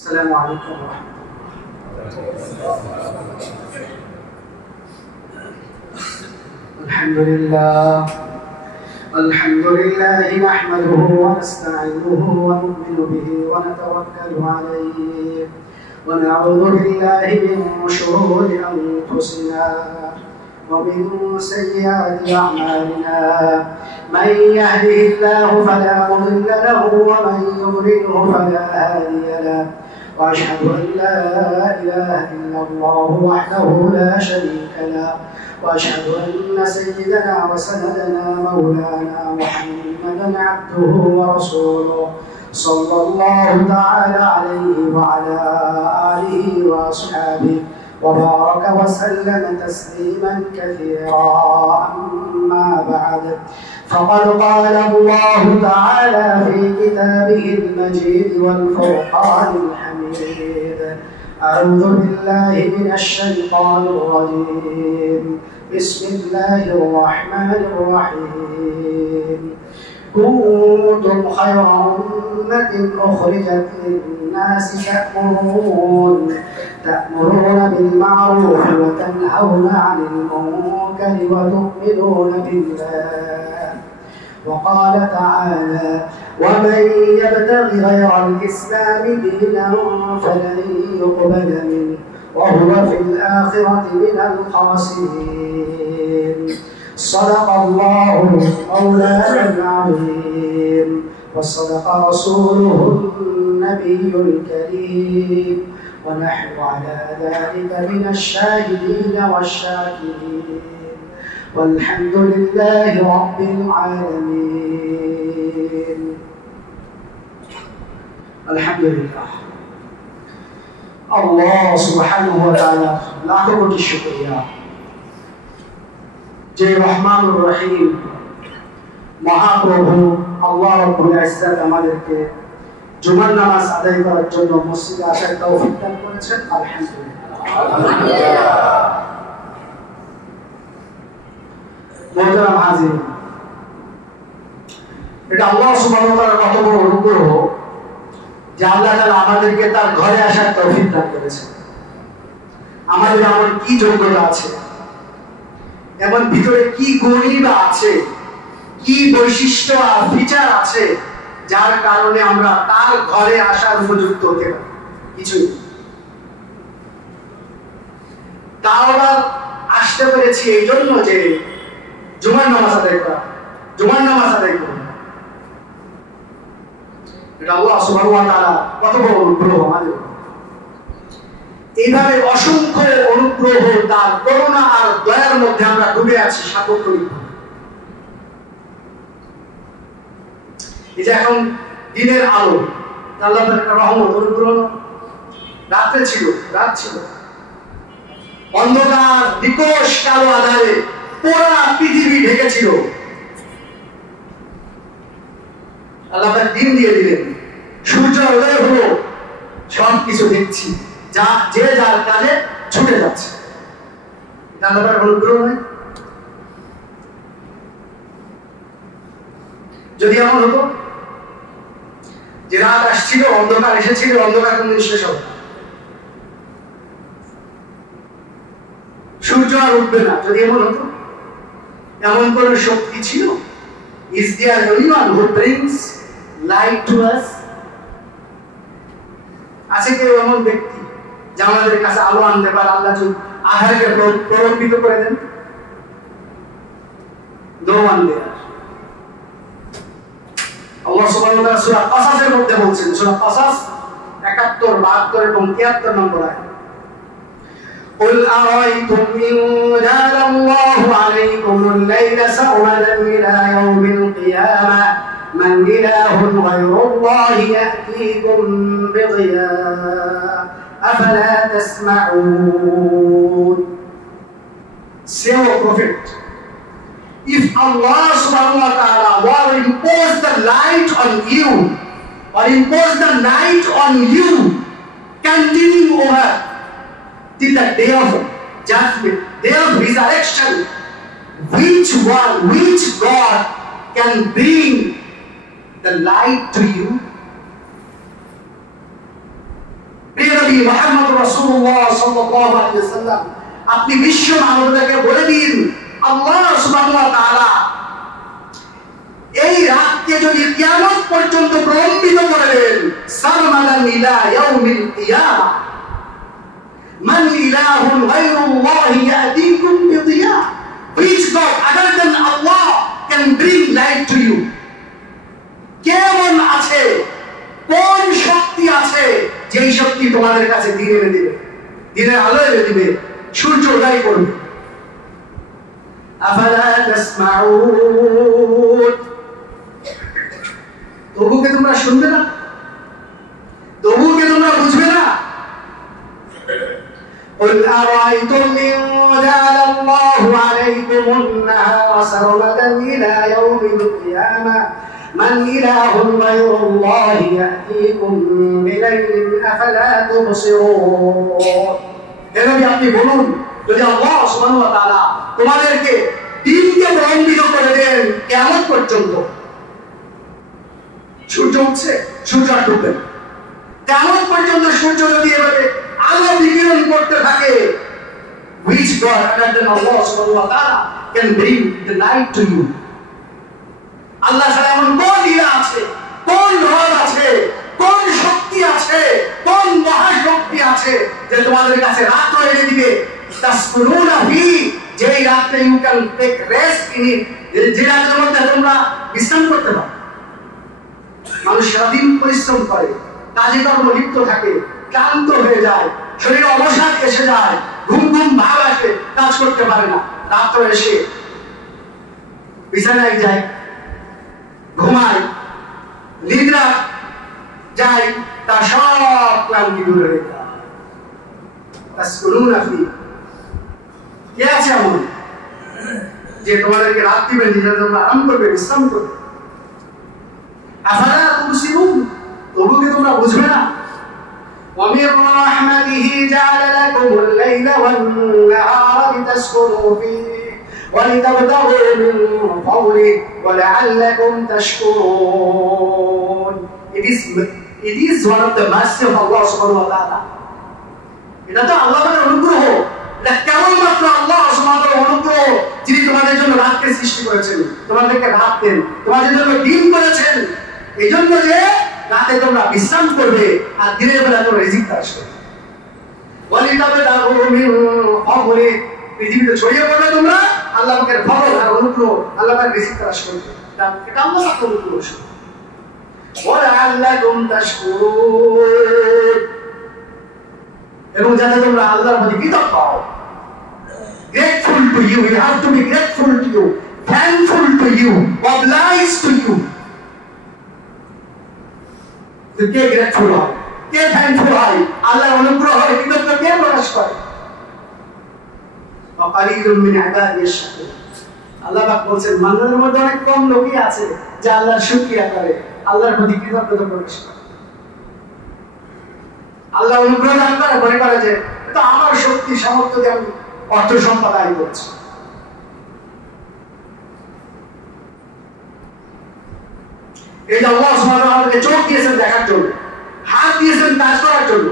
السلام عليكم ورحمة الله. الحمد لله نحمده ونستعينه ونؤمن به ونتوكل عليه ونعوذ بالله من شرور أنفسنا ومن سيئات أعمالنا من يهده الله فلا مضل له ومن يضلله فلا هادي له وأشهد أن لا إله إلا الله وحده لا شريك له وأشهد أن سيدنا وسندنا مولانا محمدا عبده ورسوله صلى الله تعالى عليه وعلى آله وأصحابه وبارك وسلم تسليما كثيرا. أما بعد فقد قال الله تعالى في كتابه المجيد والفرقان الحميد: أعوذ بالله من الشيطان الرجيم بسم الله الرحمن الرحيم كنتم خير أمة أخرجت للناس تأمرون بالمعروف وتنهون عن المنكر وتؤمنون بالله. وقال تعالى: ومن يبتغ غير الإسلام دينا فلن يقبل منه وهو في الآخرة من الخاسرين. صدق الله مولانا العظيم وصدق رسوله النبي الكريم ونحن على ذلك من الشاهدين والشاكرين والحمد لله رب العالمين. الحمد لله الله سبحانه وتعالى লাখো কোটি শুকরিয়া যে রহমানুর রহিম মহাপ্রভু আল্লাহ রাব্বুল ইজ্জত আমাদেরকে জুমার নামাজ আদায় করার জন্য মসজিদে আসার তৌফিক দান করেছেন। আলহামদুলিল্লাহ। মোহতারাম হাজির, এটা আল্লাহ সুবহানাহু ওয়া তাআলার কত বড় অনুগ্রহ যে আল্লাহ তাআলা আমাদেরকে তার ঘরে আসার তৌফিক দান করেছেন। আমাদের এমন কি যোগ্যতা আছে, এমন ভিতরে কি গুণই বা আছে, কি বৈশিষ্ট্য আর ফিচার আছে যার কারণে আমরা তার ঘরে আসার উপযুক্ত হতে পারি? কিছুই। তাও আবার আসতে পেরেছি এই জন্য যে জুমার নামাজ আদায় করা, জুমার নামাজ আদায় করা, এটা আল্লাহ সুবহানাহু ওয়া তাআলা কত বড় অনুগ্রহ আমাদের। এইভাবে অসংখ্য অনুগ্রহ, তার করুণা আর দয়ার মধ্যে আমরা ডুবে আছি সার্বক্ষণিক। এই যে এখন দিনের আলো, আল্লাহ তাআলার রহমত, অনুগ্রহ। রাতে ছিল, রাত ছিল অন্ধকার, নিকষ কালো আঁধারে পুরা পৃথিবী ঢেকেছিল। আল্লাহ তাআলা দিন দিয়ে দিলেন, সূর্য উদয় হলো, সব কিছু দেখছি, যা যে যার কাজে ছুটে যাচ্ছে। আল্লাহ তাআলার অনুগ্রহ নয়? যদি এমন হতো যে রাত আসছিল, অন্ধকার এসেছিল, অন্ধকার কোনদিন শেষ হবে, সূর্য আর উঠবে না, যদি এমন হতো, এমন কোন শক্তি ছিল? Is there anyone who brings light to us? আছে কেউ এমন ব্যক্তি যে আমাদের কাছে আলো আনতে পারে? আল্লাহ যদি আধারকে প্রলম্বিত করে দেন, no one there. আল্লাহ সুবহানাহু ওয়া তাআলা সূরা কাসাসের মধ্যে বলছেন, সূরা কাসাস 71, 72 এবং 73 নম্বর আয়াত: قل أرأيتم إن جعل الله عليكم الليل سرمدا إلى يوم القيامة من إله غير الله يأتيكم بضياء أفلا تسمعون. Say, O Prophet, if Allah subhanahu wa ta'ala were to impose the light on you or impose the night on you, continuing over till the day of judgment, day of resurrection, which God can bring the light to you? বিশ্বনবী মুহাম্মদ রাসূলুল্লাহ সাল্লাল্লাহু আলাইহি ওয়াসাল্লাম আপনি বিশ্ব মানবতাকে বলে দিন আল্লাহ সুবহানাহু ওয়া তাআলা এই রাতকে যদি কিয়ামত পর্যন্ত প্রলম্বিত করে দেন সারমাদান ইলা ইয়াউমিল কিয়ামা মান ইলাহুন গায়রুল্লাহি ইয়াতিকুম বিদিয়া which God other than Allah can bring light to you কেমন আছে কোন শক্তি আছে যেই শক্তি তোমাদের কাছে দিন এনে দিবে দিনের আলো এনে দিবে সূর্য উদয় করবে আফালা তাসমাউন তবুকে তোমরা শুনবে না তবুকে তোমরা বুঝবে না قل أرأيتم إن جعل الله عليكم النهار سرمدا إلى يوم القيامة من إله غير الله يأتيكم بليل أفلا تبصرون এভাবে আপনি বলুন যদি আল্লাহ সুবহানাহু ওয়া তাআলা তোমাদেরকে দিনকে প্রলম্বিত করে দেন কিয়ামত পর্যন্ত সূর্য উঠছে সূর্য ডুববে কিয়ামত পর্যন্ত সূর্য যদি এভাবে আলো বিকিরণ করতে থাকে which God other than Allah subhanahu wa ta'ala can bring the light to you আল্লাহ ছাড়া এমন কোন ইলা আছে কোন রব আছে কোন শক্তি আছে কোন মহাশক্তি আছে যে তোমাদের কাছে রাত এনে দিবে তাসকুনুনা ফি যেই রাতে you can take rest in it যে রাতের মধ্যে তোমরা বিশ্রাম করতে পারো মানুষ সারাদিন পরিশ্রম করে কাজে কর্মে লিপ্ত থাকে ক্লান্ত হয়ে যায় শরীরে অবসাদ এসে যায় ঘুম ঘুম ভাব আসে কাজ করতে পারে না রাত্র এসে বিছানায় যায় ঘুমায় নিদ্রা যায় তার সব ক্লান্তি দূরে হয়ে যায় তাসকুনুনা ফি কে আছে এমন যে তোমাদেরকে রাত দিবে নিজেরা তোমরা আরাম করবে বিশ্রাম করবে আফালা তুবসিরুন তবুকে তোমরা বুঝবে না ومن رحمته جعل لكم الليل والنهار لتسكنوا فيه ولتبتغوا من فضله ولعلكم تشكرون It is one of the mercy of Allah subhanahu wa ta'ala এটা তো আল্লাহর অনুগ্রহ এটা কেবলমাত্র আল্লাহ সুবহানাহু ওয়া তাআলার অনুগ্রহ যিনি তোমাদের জন্য রাতকে সৃষ্টি করেছেন তোমাদেরকে রাত দেন তোমাদের জন্য দিন করেছেন এইজন্য যে রাতে তোমরা বিশ্রাম করবে আর দিনের বেলা তোমরা রিজিক তালাশ করবে ওয়ালিতাবতাগু মিন ফাদলি পৃথিবীতে ছড়িয়ে পড়বে তোমরা আল্লাহ পাকের ফজল আর অনুগ্রহ আল্লাহ পাকের রিজিক তালাশ করবে এটা আল্লাহ পাকের অনুগ্রহ ওয়ালাআল্লাকুম তাশকুরুন এবং যাতে তোমরা আল্লাহর প্রতি কৃতজ্ঞ হও grateful to you you have to be grateful to you thankful to you obliged to you তো কে গ্রেটফুল হয় কে থ্যাঙ্কফুল হয় আল্লাহর অনুগ্রহ হয় কৃতজ্ঞ কে প্রকাশ করে ওয়াকালিলুম মিন ইবাদিয়াশ শাকুর আল্লাহ পাক বলেন মানুষের মধ্যে অনেক কম লোকই আছে যে আল্লাহর শুকরিয়া করে আল্লাহর প্রতি কৃতজ্ঞতা প্রকাশ করে আল্লাহ অনুগ্রহ দান করে মনে করে যে এটা আমার শক্তি সামর্থ্য দিয়ে আমি অর্থ সম্পদ আয় করছি এই যে আল্লাহ সুবহানাহু ওয়া তাআলা চোখ দিয়েছেন দেখার জন্য হাত দিয়েছেন কাজ করার জন্য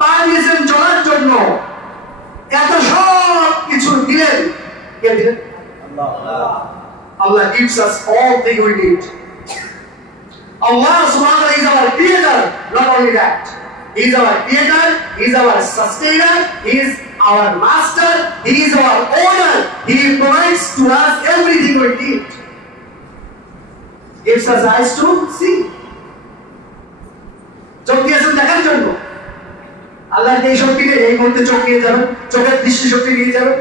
পা দিয়েছেন চলার জন্য এত সব কিছু দিলেন কে দিলেন আল্লাহ Allah gives us all things we need Allah subhanahu wa ta'ala is our creator not only that he is our creator he is our sustainer he is our master he is our owner he provides to us everything we need gives us eyes to see চোখ দিয়েছেন দেখার জন্য আল্লাহ এই শক্তি দিয়ে এই মুহূর্তে চোখ নিয়ে যাবেন চোখের দৃষ্টি শক্তি নিয়ে যাবেন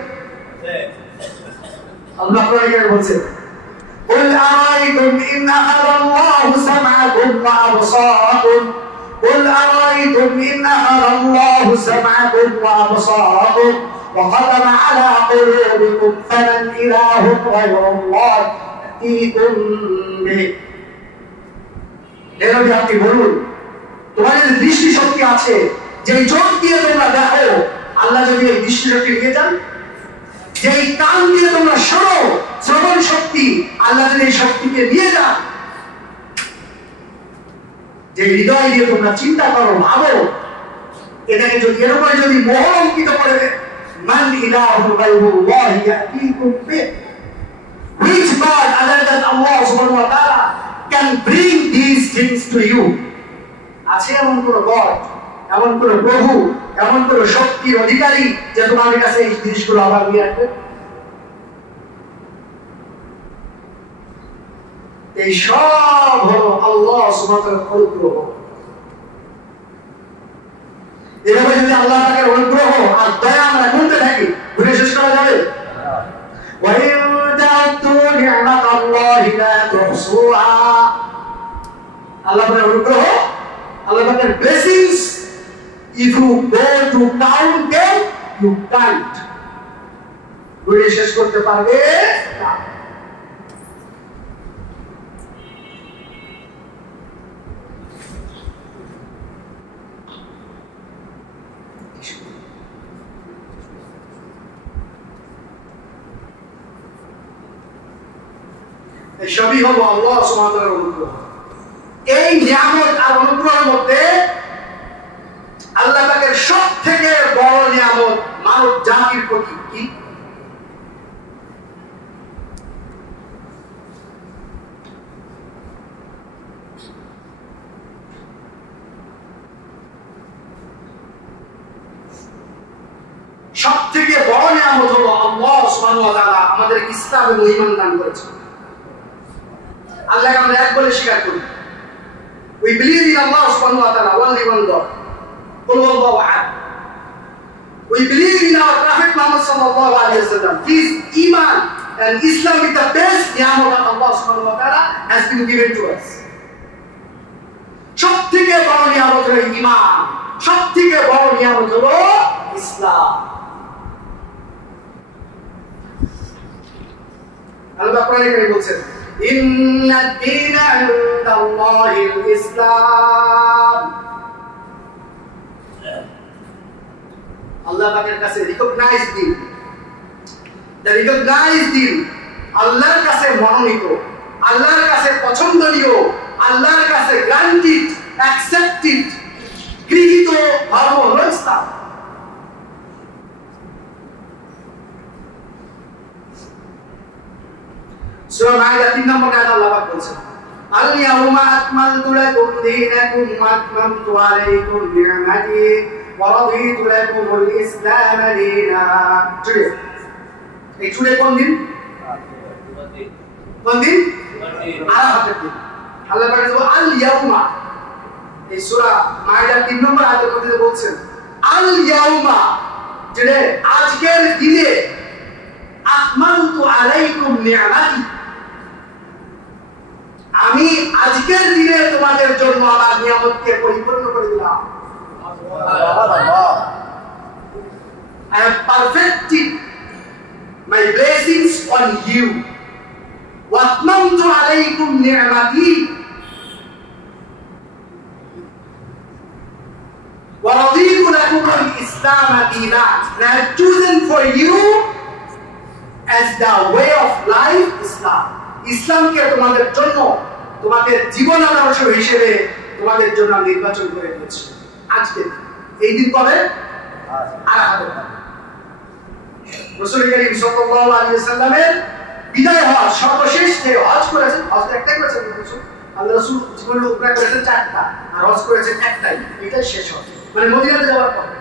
আল্লাহ কোরআনে বলছেন قل أرأيتم إن أخذ الله سمعكم وأبصاركم قل أرأيتم إن أخذ الله سمعكم وأبصاركم وختم على قلوبكم فمن إله غير الله يأتيكم به এর আগে আপনি বলুন তোমাদের দৃষ্টি শক্তি আছে যে চোখ দিয়ে তোমরা দেখো আল্লাহ যদি এই দৃষ্টি শক্তি নিয়ে যান যেই কান দিয়ে তোমরা শোনো শ্রবণ শক্তি আল্লাহ যদি এই শক্তিকে নিয়ে যান যে হৃদয় দিয়ে তোমরা চিন্তা করো, ভাবো, এটাকে যদি এর উপরে যদি মোহর অঙ্কিত করে দেয়, মান ইলাহু গায়রুল্লাহি ইয়াতিকুম বিহ, which God other than Allah subhanahu wa ta'ala can bring these things to you? আছে এমন কোন গড, এমন কোন প্রভু, এমন কোন শক্তির অধিকারী যে তোমাদের কাছে এই জিনিসগুলো আবার নিয়ে আসবে? এই সব হলো আল্লাহ সুবহানাহু ওয়া তাআলার অনুগ্রহ। এভাবে যদি আল্লাহ পাকের অনুগ্রহ আর দয়া আমরা গুনতে থাকি, গুনে শেষ করা যাবে? وَإِن تَعُدُّوا نِعْمَةَ اللَّهِ لَا تُحْصُوهَا, আল্লাহ পাকের অনুগ্রহ, আল্লাহ পাকের blessings, if you go to count them, you can't. গুনে শেষ করতে পারবে না। সবই হলো আল্লাহ সুবহানাহু ওয়া তাআলার অনুগ্রহ। এই নিয়ামত আর অনুগ্রহের মধ্যে আল্লাহ পাকের সবথেকে বড় নিয়ামত মানব জাতির প্রতি কি? সবথেকে বড় নিয়ামত হলো আল্লাহ সুবহানাহু ওয়া তাআলা আমাদের ইসলাম এবং ঈমান দান করেছেন। আল্লাহকে আমরা এক বলে স্বীকার করি। We believe in Allah subhanahu wa ta'ala, only one God. Qul huwallahu ahad. We believe in our Prophet Muhammad sallallahu alaihi wasallam. His iman and Islam is the best ni'mat that Allah subhanahu wa ta'ala has been given to us. সবথেকে বড় নিয়ামত হলো ঈমান, সবথেকে বড় নিয়ামত হলো ইসলাম। আল্লাহ কোরআনে কারীমে বলছেন, ইন্না দ্দীনা ইনদাল্লাহিল ইসলাম। আল্লাহ পাকের কাছে রিকগনাইজ দিন, দ্য রিকগনাইজ দিন, আল্লাহর কাছে মনোনীত, আল্লাহর কাছে পছন্দনীয়, আল্লাহর কাছে গ্রান্টেড, অ্যাকসেপ্টেড, গৃহীত ধর্ম হলো ইসলাম। সূরা মাইদা 3 নম্বর আয়াতে আল্লাহ পাক বলেছেন, আল ইয়াউমা আকমালতু লাকুম দীনাকুম ওয়া আতমামতু আলাইকুম নি'মাতি ওয়া রাদিতু লাকুমুল ইসলাম দীনা। টুডে, এই টুডে কোন দিন? কোন দিন? আরাফাতের দিন। আল্লাহ পাক বলেছেন আল ইয়াউমা, এই সূরা মাইদা 3 নম্বর আয়াতের মধ্যে বলছেন আল ইয়াউমা, টুডে, আজকের দিনে, আকমালতু আলাইকুম নি'মাতি, আমি আজকের দিনে তোমাদের জন্য আমার নিয়ামতকে পরিপূর্ণ করে দিলাম। I have perfected my blessings on you. Wa atmamtu alaykum ni'mati wa raditu lakum al-islam dinan. I have chosen for you as the way of life Islam. ইসলামকে তোমাদের জন্য, তোমাদের জীবন আদর্শ হিসেবে তোমাদের জন্য নির্বাচন করে দিয়েছি। আজকে এই দিন কবে? আরাফাতের দিন। রাসূল করিম সাল্লাল্লাহু আলাইহি ওয়াসাল্লামের বিদায় হওয়ার সর্বশেষ যে হজ করেছেন, হজ একটাই করেছেন রাসূল। আল্লাহ রাসূল জীবনে উমরা করেছেন 4টা আর হজ করেছেন একটাই, এটাই শেষ হজ। মানে মদিনাতে যাওয়ার পরে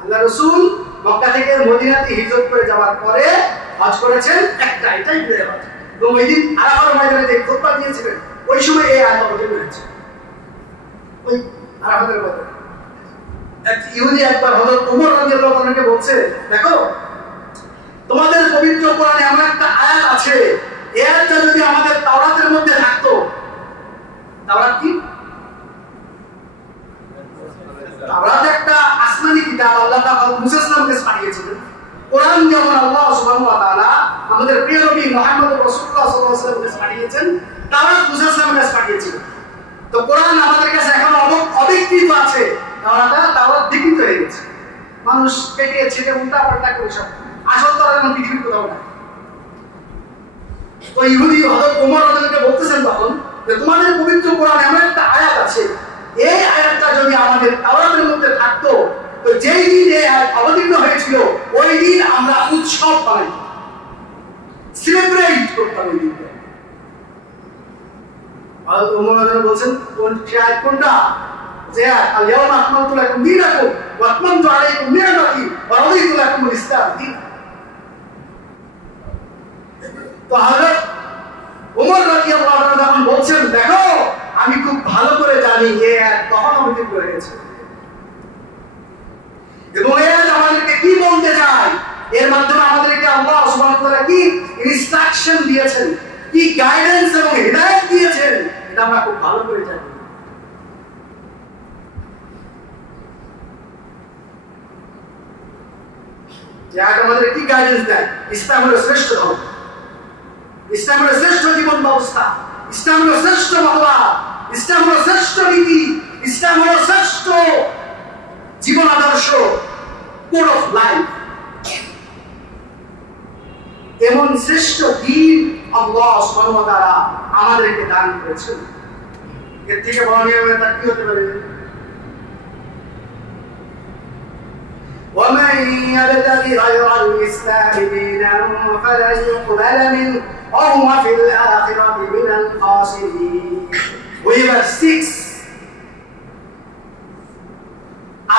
আল্লাহ রাসূল মক্কা থেকে মদিনাতে হিজরত করে যাওয়ার পরে হজ করেছেন একটা, এটাই বিদায় হজ। এবং ওই দিন আরাফার ময়দানে যে খুতবা দিয়েছিলেন, ওই সময় এই আয়াত অবতীর্ণ হয়েছে। ওই আরাফাতের ময়দানে এক ইহুদি একবার হযরত ওমর রাদিয়াল্লাহু আনহুকে বলছে, দেখো তোমাদের পবিত্র কোরআনে এমন একটা আয়াত আছে, এই আয়াতটা যদি আমাদের তাওরাতের মধ্যে থাকতো। তাওরাত কি? তাওরাত একটা আসমানি কিতাব, আল্লাহ তাআলা মুসা সাল্লামকে পাঠিয়েছিলেন। কোরআন যেমন আল্লাহ সুবহানাহু ওয়া তাআলা আমাদের প্রিয় নবী মুহাম্মদ রাসূলুল্লাহ সাল্লাল্লাহু আলাইহি ওয়াসাল্লামকে পাঠিয়েছেন, তাওরাত মুসা সাল্লামকে পাঠিয়েছিলেন। তো কোরআন আমাদের কাছে এখন অবিকৃত আছে, তাওরাত বিকৃত হয়ে গেছে। মানুষ কেটে ছেটে উল্টাপাল্টা করে সব, আসল তো এখন পৃথিবীর কোথাও নাই। তো ইহুদি হযরত ওমর রাদিয়াল্লাহু আনহু বলতেছেন তখন যে তোমাদের পবিত্র কোরআনে এমন একটা আয়াত আছে, এই আয়াতটা যদি আমাদের তাওরাতের মধ্যে থাকতো, তো যেই দিন এই আয়াত অবতীর্ণ হয়েছিল ওই দিন আমরা উৎসব পালাইতাম, সেলিব্রেট করতাম ওই দিনটা। আর ওমর বলছেন কোনটা, যে আল-ইয়াওমা আকমালতু লাকুম দীনাকুম ওয়া আতমামতু আলাইকুম নি'মাতি ওয়া রাদিতু লাকুমুল ইসলাম দীনান। তো হযরত ওমর রাদিয়াল্লাহু আনহু যখন বলছেন, দেখো আমি খুব ভালো করে জানি এই আয়াত কখন অবতীর্ণ হয়েছে এবং এই আয়াত আমাদেরকে কি বলতে চায়, এর মাধ্যমে আমাদেরকে আল্লাহ সুবহানাহু ওয়া তাআলা কি ইনস্ট্রাকশন দিয়েছেন, কি গাইডেন্স এবং হিদায়াত দিয়েছেন, এটা আমরা খুব ভালো করে জানি। যে আয়াত আমাদের কি গাইডেন্স দেয়, ইসলাম হলো শ্রেষ্ঠ ধর্ম, ইসলাম হলো শ্রেষ্ঠ জীবন ব্যবস্থা, ইসলাম হলো শ্রেষ্ঠ মতবাদ, ইসলাম হলো শ্রেষ্ঠ নীতি, ইসলাম হলো শ্রেষ্ঠ জীবন আদর্শ, কোড অফ লাইফ। এমন শ্রেষ্ঠ দ্বীন আল্লাহ সুবহানাহু ওয়া তাআলা আমাদেরকে দান করেছেন। এর থেকে বড় নিয়ামত আর কি হতে পারে? ومن يبتغي غير الإسلام دينا فلن يقبل منه وهو في الآخرة من الخاسرين. We have 6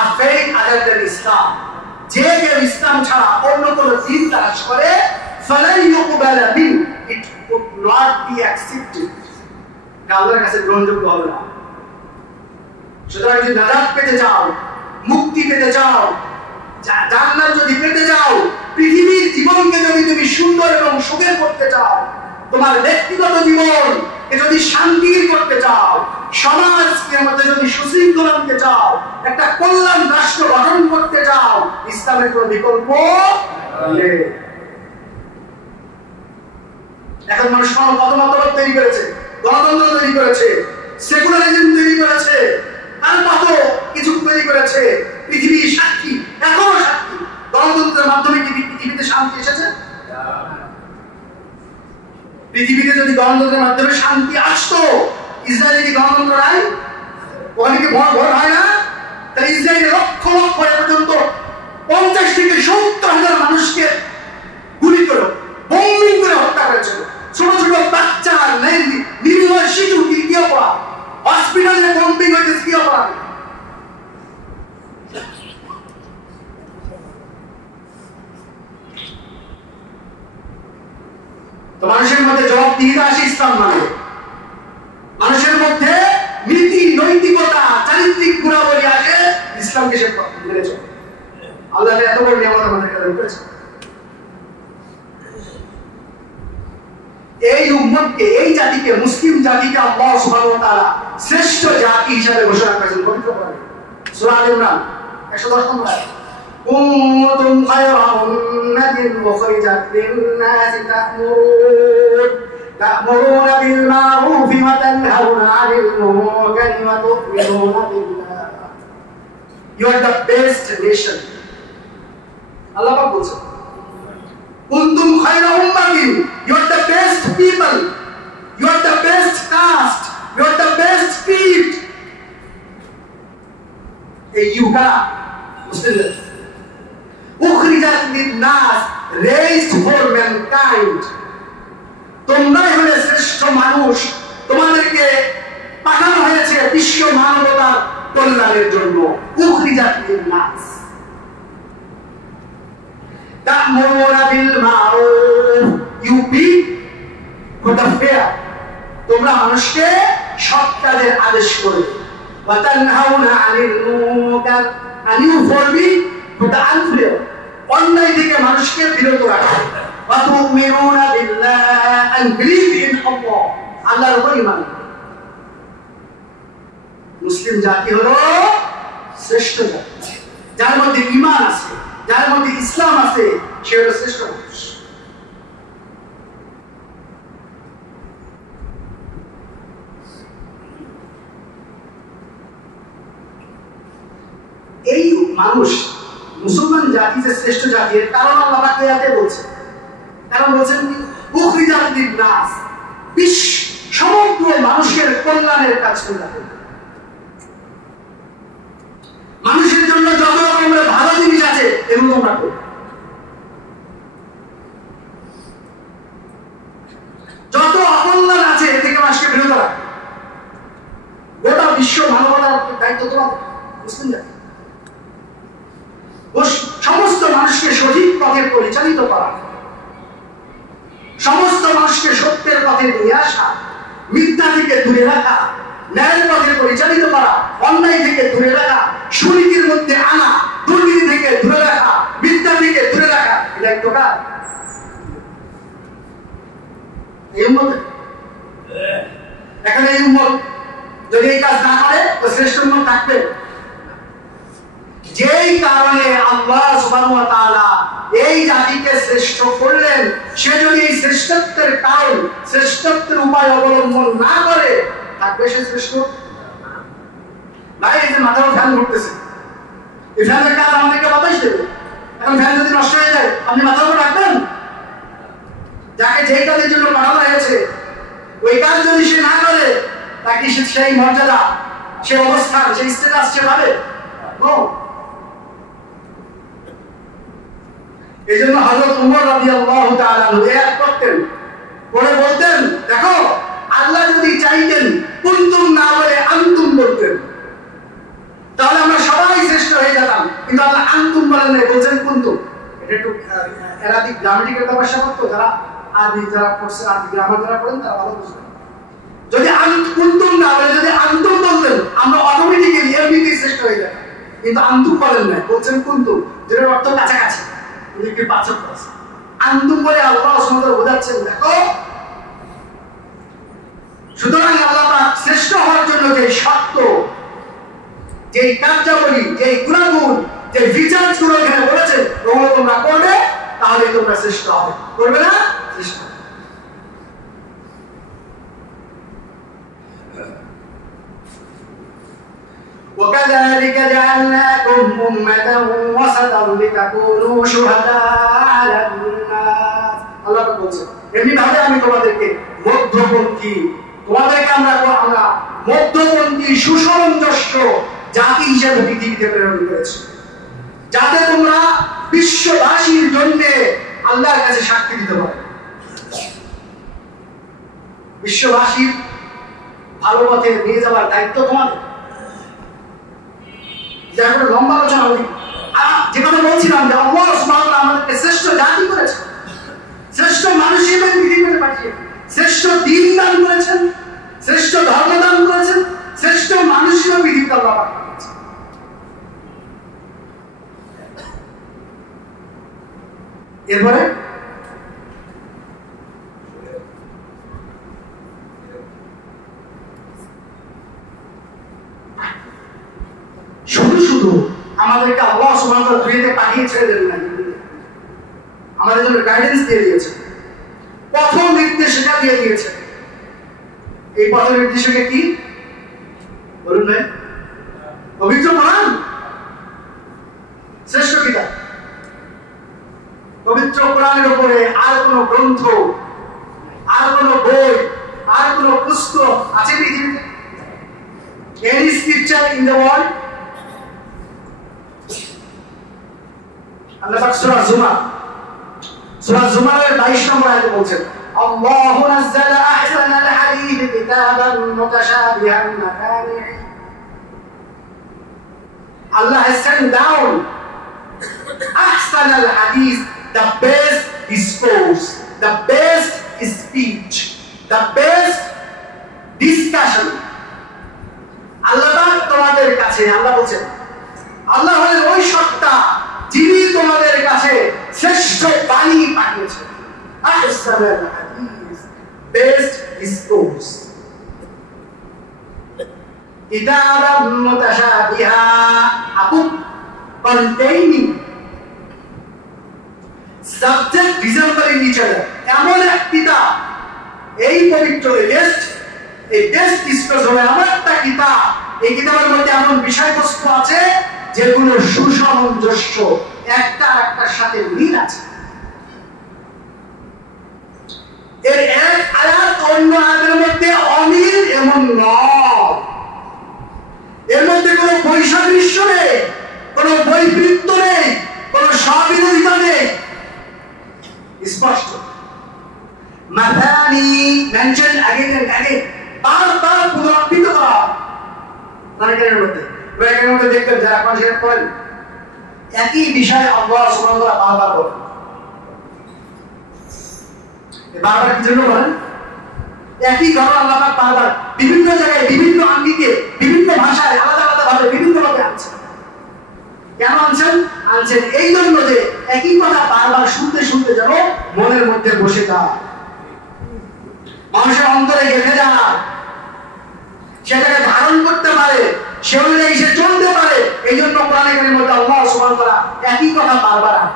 a faith other than Islam. যে কেউ ইসলাম ছাড়া অন্য কোন দ্বীন তালাশ করে, فلن يقبل منه, it would not be accepted. আল্লাহর কাছে গ্রহণযোগ্য হবে না। সুতরাং যদি নাজাত পেতে চাও, মুক্তি পেতে চাও, জান্নাত যদি পেতে চাও, পৃথিবীর জীবনকে যদি তুমি সুন্দর এবং সুখের করতে চাও, তোমার ব্যক্তিগত জীবনকে যদি শান্তির করতে চাও, সমাজকে মধ্যে যদি সুশৃঙ্খল আনতে চাও, একটা কল্যাণ রাষ্ট্র গঠন করতে চাও, ইসলামের কোনো বিকল্প নেই। এখন মানুষ কত মতবাদ তৈরি করেছে, গণতন্ত্র তৈরি করেছে, সেকুলারিজম তৈরি করেছে, আর কত কিছু তৈরি করেছে। পৃথিবীর সাক্ষী, এখনো সাক্ষী। গণতন্ত্রের মাধ্যমে কি পৃথিবীতে শান্তি এসেছে? পৃথিবীতে যদি গণতন্ত্রের মাধ্যমে শান্তি আসতো, ইসরায়েলে কি গণতন্ত্র নাই? ওখানে কি ভোট হয় না? তাই ইসরায়েলে লক্ষ লক্ষ পর্যন্ত 50 থেকে 70,000 মানুষকে গুলি করে, বোমিং করে হত্যা করেছিল। ছোট ছোট বাচ্চা, নিরীহ শিশু কি অপরাধ? হসপিটালে বোমিং হয়েছে কি অপরাধ? তো মানুষের মধ্যে জবাবদিহিতা আসে ইসলাম মানে, মানুষের মধ্যে নীতি নৈতিকতা চারিত্রিক গুণাবলী আসে, ইসলামকে সে মেনে চলে। আল্লাহ এত বড় নিয়ামত আমাদেরকে দান করেছেন। এই উম্মতকে, এই জাতিকে, মুসলিম জাতিকে আল্লাহ সুবহানাহু ওয়া তাআলা শ্রেষ্ঠ জাতি হিসেবে ঘোষণা করেছেন পবিত্র কোরআনে। সূরা আল ইমরান 110 নম্বর আয়াত, কুনতুম খায়রা উম্মাতিন উখরিজাত লিন-নাসি তা'মুরুনা বিল মা'রুফি ওয়া তানহাউনা 'আনিল মুনকারি ওয়া তু'মিনুনা বিল্লাহ। You are the best nation. আল্লাহ পাক বলছেন, কুনতুম খায়রা উম্মাতিন, you are the best people, you are the best caste, you are the best creed. এই ইউকা মুসলিমদের উখরিজাত লিন-নাস, raised for mankind. তোমরাই হলে শ্রেষ্ঠ মানুষ, তোমাদেরকে পাঠানো হয়েছে বিশ্ব মানবতার কল্যাণের জন্য। উখরিজাত লিন-নাস, তা'মুরুনা বিল মা'রুফ, you be for the fair, তোমরা মানুষকে সৎ কাজের আদেশ করবে। ওয়া তানহাউনা 'আনিল মুনকার, and you forbid for the unfair, অন্যায় থেকে মানুষকে বিরত রাখা। ওয়া তু'মিনুনা বিল্লাহ, and believe in Allah, আল্লাহর উপর ঈমান। মুসলিম জাতি হলো শ্রেষ্ঠ জাতি, যার মধ্যে ঈমান আছে, যার মধ্যে ইসলাম আছে, সে হলো শ্রেষ্ঠ মানুষ। এই মানুষ মুসলমান জাতি যে শ্রেষ্ঠ জাতি, এর কারণ আল্লাহ পাক আয়াতে বলছেন। কারণ বলছেন উখরিজাত লিন-নাস, সমগ্র মানুষের কল্যাণের কাজ তোমরা করবে। মানুষের জন্য যত রকমের ভালো জিনিস আছে এগুলো তোমরা করবে। যত অকল্যাণ আছে এ থেকে মানুষকে বিরত রাখবে। গোটা বিশ্ব মানবতার দায়িত্ব তোমার, বুঝলেন না? সমস্ত মানুষকে সঠিক পথে পরিচালিত করা, সমস্ত মানুষকে সত্যের পথে নিয়ে আসা, মিথ্যা থেকে দূরে রাখা, ন্যায়ের পথে পরিচালিত করা, অন্যায় থেকে দূরে রাখা, সুনীতির মধ্যে আনা, দুর্নীতি থেকে দূরে রাখা, মিথ্যা থেকে দূরে রাখা, এটা এক প্রকার। এই উম্মত, এখানে এই উম্মত যদি এই কাজ না করে তো শ্রেষ্ঠ উম্মত থাকবে। যেই কারণে আল্লাহ সুবহানাহু ওয়া তাআলা এই জাতিকে শ্রেষ্ঠ করলেন, সে যদি এই শ্রেষ্ঠত্বের কারণ, শ্রেষ্ঠত্বের উপায় অবলম্বন না করে, থাকবে সে শ্রেষ্ঠ? ভাই, এই যে মাথার ফ্যান ঘুরতেছে, এই ফ্যানের কাজ আমাদেরকে বাতাস দেবে। এখন ফ্যান যদি নষ্ট হয়ে যায়, আপনি মাথার উপর রাখবেন? যাকে যেই কাজের জন্য পাঠানো হয়েছে ওই কাজ যদি সে না করে, তাকে সেই মর্যাদা, সেই অবস্থান, সেই স্ট্যাটাস সে পাবে? এই জন্য হযরত ওমর রাদিয়াল্লাহু তাআলা এক করতেন, পরে বলতেন, দেখো আল্লাহ যদি চাইতেন কুনতুম না বলে আনতুম বলতেন, তাহলে আমরা সবাই শ্রেষ্ঠ হয়ে যেতাম। কিন্তু আল্লাহ আনতুম বলেন নাই, বলছেন কুনতুম। এটা একটু অ্যারাবিক গ্রামাটিক্যাল ব্যাপার স্যাপার তো, যারা আরবি যারা পড়ছেন, আরবি গ্রামার যারা পড়েন তারা ভালো বুঝবেন। যদি কুনতুম না বলে যদি আনতুম বলতেন, আমরা অটোমেটিক্যালি এমনিতেই শ্রেষ্ঠ হয়ে যেতাম। কিন্তু আনতুম বলেন নাই, বলছেন কুনতুম, যেটার অর্থ কাছাকাছি, এদিকে পার্থক্য আছে। আনতুম বলে আল্লাহ সুবহানাহু বোঝাচ্ছেন, দেখো সুতরাং আল্লাহ পাক শ্রেষ্ঠ হওয়ার জন্য যে শর্ত, যে কার্যাবলী, যে গুণাগুণ, যে ফিচার্স গুলো এখানে বলেছে, ওগুলো তোমরা করবে, তাহলে তোমরা শ্রেষ্ঠ হবে। করবে না, শ্রেষ্ঠ হবে। وكذلك جعلناكم أمة وسطا لتكونوا شهداء على الناس। আল্লাহ বলছেন, এমনি ভাবে আমি তোমাদেরকে মধ্যপন্থী, তোমাদেরকে আমরা মধ্যপন্থী সুসামঞ্জস্য জাতি হিসেবে পৃথিবীতে প্রেরণ করেছি, যাতে তোমরা বিশ্ববাসীর জন্য আল্লাহর কাছে সাক্ষী দিতে পারো। বিশ্ববাসীর ভালো পথে নিয়ে যাওয়ার দায়িত্ব তোমাদের। যেমন লম্বা আলোচনা হল, যে কথা বলছিলাম যে আল্লাহ সুবহানাহু ওয়া তাআলা আমাদেরকে শ্রেষ্ঠ জাতি করেছেন, শ্রেষ্ঠ মানুষ হিসেবে পৃথিবীতে পাঠিয়ে শ্রেষ্ঠ দিন দান করেছেন, শ্রেষ্ঠ ধর্ম দান করেছেন, শ্রেষ্ঠ মানুষ হিসেবে পৃথিবীতে আল্লাহ পাঠিয়েছেন। এরপরে শুধু শুধু আমাদেরকে আল্লাহ সুবহানাহু ওয়া তাআলা দুনিয়াতে পাঠিয়ে ছেড়ে দেন না, আমাদের জন্য গাইডেন্স দিয়ে দিয়েছে, পথ নির্দেশিকা দিয়ে দিয়েছে। এই পথ নির্দেশিকা কি বলুন ভাই? পবিত্র কোরআন, শ্রেষ্ঠ কিতাব। পবিত্র কোরআনের উপরে আর কোন গ্রন্থ, আর কোন বই, আর কোন পুস্তক আছে পৃথিবীতে? Any scripture in the world? আল্লাহ পাক সূরা জুমারের 22 নম্বর আয়াতে বলছেন, আল্লাহু নাযালা আহসানাল হাদিস কিতাবান মুতাশাবিহান মাকানি। Allah has sent down ahsanal hadith, the best discourse, the best speech, the best discussion. আল্লাহ তোমাদের কাছে, আল্লাহ বলছেন, আল্লাহ হলেন ওই সত্তা যিনি তোমাদের কাছে শ্রেষ্ঠ বাণী পাঠিয়েছেন। আহসানুল হাদিস, বেস্ট ডিসকোর্স, কিতাবাম মুতাশাবিহা, a book containing subject resembling each other, এমন এক কিতাব, এই পবিত্র এই বেস্ট ডিসকোর্স হলো এমন একটা কিতাব, এই কিতাবের মধ্যে এমন বিষয়বস্তু আছে যেগুলো সুসামঞ্জস্য, একটা একটার সাথে মিল আছে। এর এক আয়াত অন্য আয়াতের মধ্যে অমিল এমন নয়। এর মধ্যে কোনো বৈসাদৃশ্য নেই, কোনো বৈপরীত্য নেই, কোনো স্ববিরোধিতা নেই, স্পষ্ট। মাথানি মেনশন अगेन एंड अगेन, বারবার পুনরাবৃত্ত করা কোরআনের মধ্যে। কোরআনের মধ্যে দেখবেন যারা কনসেপ্ট করেন একই বিষয় আল্লাহ সুবহানাহু ওয়া তাআলা বারবার বলেন। বারবার কি জন্য বলেন? একই ঘটনা আল্লাহ পাক বারবার বিভিন্ন জায়গায় বিভিন্ন আঙ্গিকে বিভিন্ন ভাষায় আলাদা আলাদা ভাবে বিভিন্ন ভাবে আনছেন। কেন আনছেন? আনছেন এই জন্য যে একই কথা বারবার শুনতে শুনতে যেন মনের মধ্যে বসে যায়, মানুষের অন্তরে গেঁথে যায়, সেটাকে ধারণ করতে পারে, সে অনুযায়ী সে চলতে পারে। এই জন্য কোরআনের মধ্যে আল্লাহ সুবহানাহু ওয়া তাআলা একই কথা বারবার আনেন।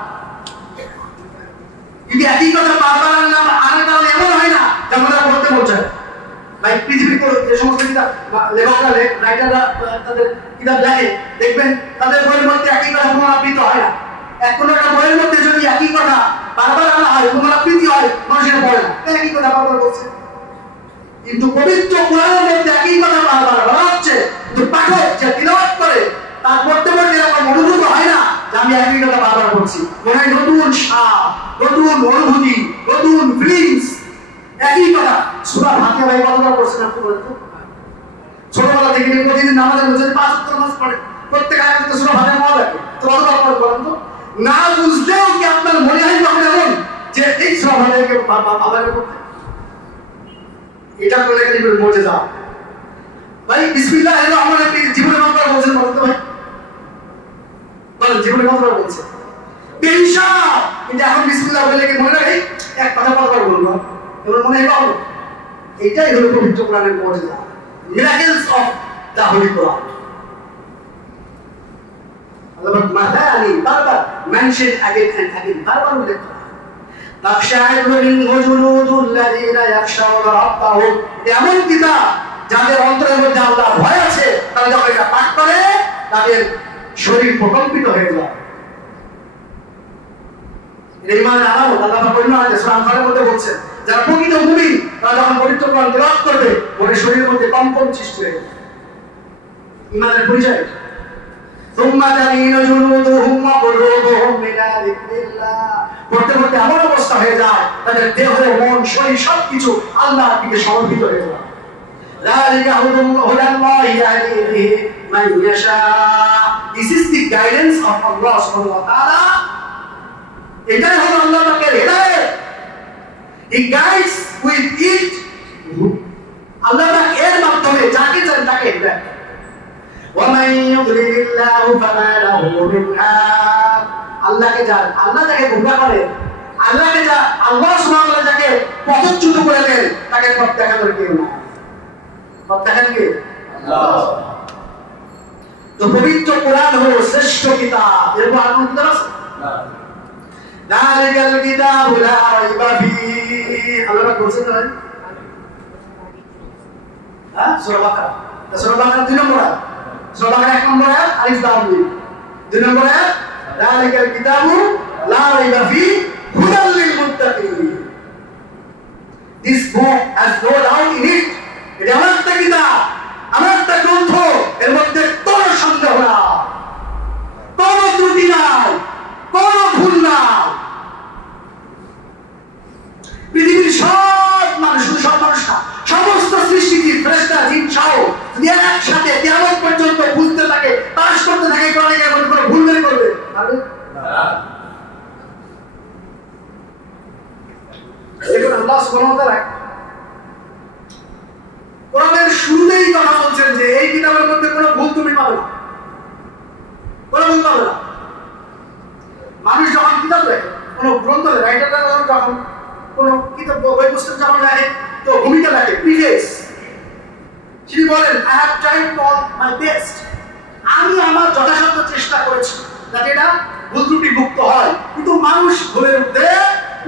যদি একই কথা বারবার আনার কারণে এমন হয় না যেমন তারা বলতে বলছেন ভাই পৃথিবীর যে সমস্ত কিতাব লেখকরা রাইটাররা তাদের কিতাব লেখে, দেখবেন তাদের বইয়ের মধ্যে একই কথা পুনরাবৃত্ত হয় না। কোনো একটা বইয়ের মধ্যে যদি একই কথা বারবার আনা হয়, পুনরাবৃত্তি হয়, মানুষের পড়ে না, একই কথা বারবার বলছে। কিন্তু পবিত্র কোরআনের মধ্যে একই কথা বারবার বলা হচ্ছে, কিন্তু পাঠক যে তিলাওয়াত করে তার পড়তে পড়তে এরকম অনুভূত হয় না যে আমি একই কথা বারবার বলছি, মনে হয় নতুন স্বাদ, নতুন অনুভূতি, নতুন ফিলিংস। একই কথা সূরা ফাতিহা ভাই কতবার পড়ছেন আপনি বলেন তো? ছোটবেলা থেকে প্রতিদিন নামাজের মধ্যে 5 ওয়াক্ত নামাজ পড়ে, প্রত্যেক আয়াতে সূরা ফাতিহা মনে রাখে, তো কতবার পড়েন বলেন তো? না বুঝলেও কি আপনার মনে হয় যখন এমন যে এই সূরা ফাতিহাকে বারবার পড়তে? এটা করলে জীবনের মুজিজা ভাই। বিসমিল্লাহির রহমানির রহিম জীবনে কতবার বলছেন বলেন তো ভাই? বলেন জীবনে কতবার বলছেন? বেশিরভাগ। কিন্তু এখন বিসমিল্লাহ বলে কি মনে রাখে? এক কথা কতবার বলবো এমন মনে হয় পাবো? এটাই হলো পবিত্র কোরআনের মুজিজা, মিরাকেলস অফ দা হোলি কোরআন। আল্লাহ মাথানি বারবার মেনশন अगेन एंड अगेन, বারবার উল্লেখ করা। তাকশাইরু মিনহু জুলুদুল্লাযিনা ইয়াখশাউনা রাব্বাহুম, এমন কিতাব যাদের অন্তরের মধ্যে আল্লাহর ভয় আছে, তারা যখন এটা পাঠ করে তাদের শরীর প্রকম্পিত হয়ে যায়। এই মানে আলামত আল্লাহ পাক অন্য আয়াতে সূরা আনফালের মধ্যে বলছেন, যারা প্রকৃত মুমিন তারা যখন পবিত্র কোরআন তেলাওয়াত করবে ওদের শরীরের মধ্যে কম্পন সৃষ্টি হয়ে যাবে। ঈমানের পরিচয়। সুম্মা তালিনু জুলুদুহুম ওয়া কুলুবুহুম মিনা যিকরিল্লাহ, পড়তে পড়তে এমন অবস্থা হয়ে যায় তাদের দেহ মন শরীর সবকিছু আল্লাহর দিকে সমর্পিত হয়ে যায়। যালিকা হুদাল্লাহি ইয়াহদি বিহি মান ইয়াশা, this is the guidance of আল্লাহ সুবহানাহু ওয়া তাআলা। এটাই হলো আল্লাহ পাকের হিদায়াত। হি গাইডস উইথ ইট, আল্লাহ পাক এর মাধ্যমে যাকে চান তাকে হিদায়াত। ওয়া মান ইউদ্লিলিল্লাহু ফামা লাহু মিন হাদ, আল্লাহকে যান আল্লাহ যাকে গোমরাহ করে, আল্লাহকে যা আল্লাহ সুবহানাহু ওয়া তাআলা যাকে পথচ্যুত করে দেন তাকে পথ দেখানোর কেউ না। পথ দেখান কে? আল্লাহ। তো পবিত্র কোরআন হলো শ্রেষ্ঠ কিতাব। এরপর আর কোন কিতাব আছে না? যালিকাল কিতাবু লা রাইবা ফীহি, আল্লাহ বলছেন না? হ্যাঁ, সূরা বাকারা। সূরা বাকারা 2 নম্বর আয়াত। সূরা বাকারা 1 নম্বর আয়াত আলিফ লাম মিম। 2 নম্বর আয়াত যালিকাল কিতাবু লা রাইবা ফীহি হুদাল লিল মুত্তাকিন। This book has no doubt in it. এটা আমার একটা কিতাব, আমার একটা গ্রন্থ, এর মধ্যে কোনো সন্দেহ নাই, কোনো ত্রুটি নাই, কোনো ভুল নাই। পৃথিবীর সব মানুষ, সব মানুষ না, সমস্ত সৃষ্টিজীব ফেরেশতা জিন সহ যদি একসাথে কিয়ামত পর্যন্ত বুঝতে থাকে, পাস করতে থাকে, কোরআনের মধ্যে কোনো ভুল বের করবে পারবে না। দেখুন আল্লাহ সুবহানাহু ওয়া তাআলা কোরআনের শুরুতেই কথা বলছেন যে এই কিতাবের মধ্যে কোনো ভুল তুমি পাবে না, কোনো ভুল পাবে না। মানুষ যখন কিতাব লেখে, কোনো গ্রন্থ লেখে, রাইটাররা যখন কোনো কিতাব বই পুস্তক যখন লেখে, তো ভূমিকা লেখে, প্রিফেস। তিনি বলেন I have tried all my best, আমি আমার যথাসাধ্য চেষ্টা করেছি যাতে এটা ভুল ত্রুটি মুক্ত হয়, কিন্তু মানুষ ভুলের ঊর্ধ্বে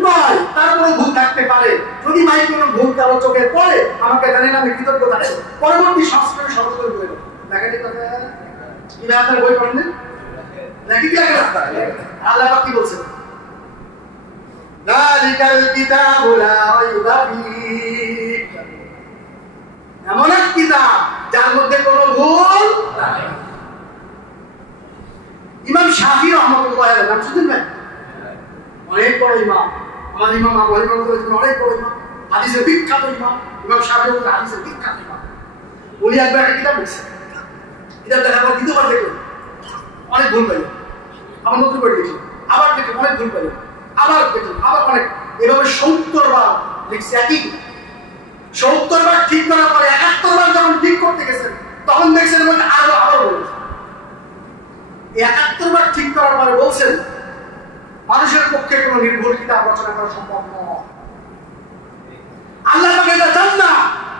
নয়, তার কোনো ভুল থাকতে পারে। যদি ভাই কোনো ভুল কারো চোখে পড়ে আমাকে জানেন, আমি কৃতজ্ঞ থাকবো, পরবর্তী সংস্করণে সতর্ক করে দেবো। দেখেন কথা কি আপনার বই পড়লেন নাকি কি লাগে? আল্লাহ পাক কি বলছেন? যালিকাল কিতাবু লা রাইবা ফীহি, এমন এক কিতাব যার মধ্যে কোনো ভুল নাই। ইমাম শাফি রাহমাতুল্লাহ আলাইহি নাম শুনছেন না? অনেক বড় ইমাম, আমাদের ইমাম আবু হানিফা রাহমাতুল্লাহ অনেক বড় ইমাম, হাদিসের বিখ্যাত ইমাম। ইমাম শাফি হলেন হাদিসের বিখ্যাত ইমাম। উনি একবার একটা কিতাব লিখছেন, কিতাব দেখার পর দ্বিতীয়বার দেখলেন অনেক ভুল পাইলেন, আবার নতুন করে লিখলেন, আবার দেখলেন অনেক ভুল পাইলেন, আবার দেখলেন আবার অনেক, এভাবে 70 বার লিখছে একই কিতাব। 70 বার ঠিক করার পরে 71 বার যখন ঠিক করতে গেছেন তখন দেখছেন মানে আবার বলেছেন। 71 বার ঠিক করার পরে বলছেন মানুষের পক্ষে কোনো নির্ভুল কিতাব রচনা করা সম্ভব নয়। আল্লাহ পাক এটা চান না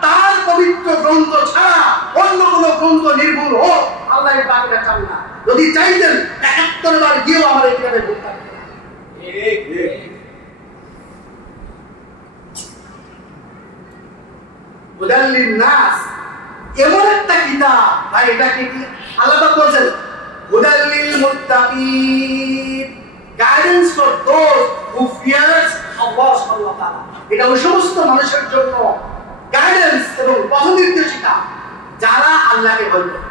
তার পবিত্র গ্রন্থ ছাড়া অন্য কোনো গ্রন্থ নির্ভুল হোক, আল্লাহ পাক এটা চান না। যদি চাইতেন 71 বার গিয়েও আমার এই কিতাবে ভুল থাকতো না। হুদাল লিন-নাস এমন একটা কিতাব, ভাই এটাকে কি আল্লাহ পাক বলেন হুদাল লিল-মুত্তাকিন, গাইডেন্স ফর দোজ হু ফিয়ারস আল্লাহ সুবহানাহু ওয়া তাআলা। এটা ওই সমস্ত মানুষের জন্য গাইডেন্স এবং পথনির্দেশিকা যারা আল্লাহকে ভয় করে।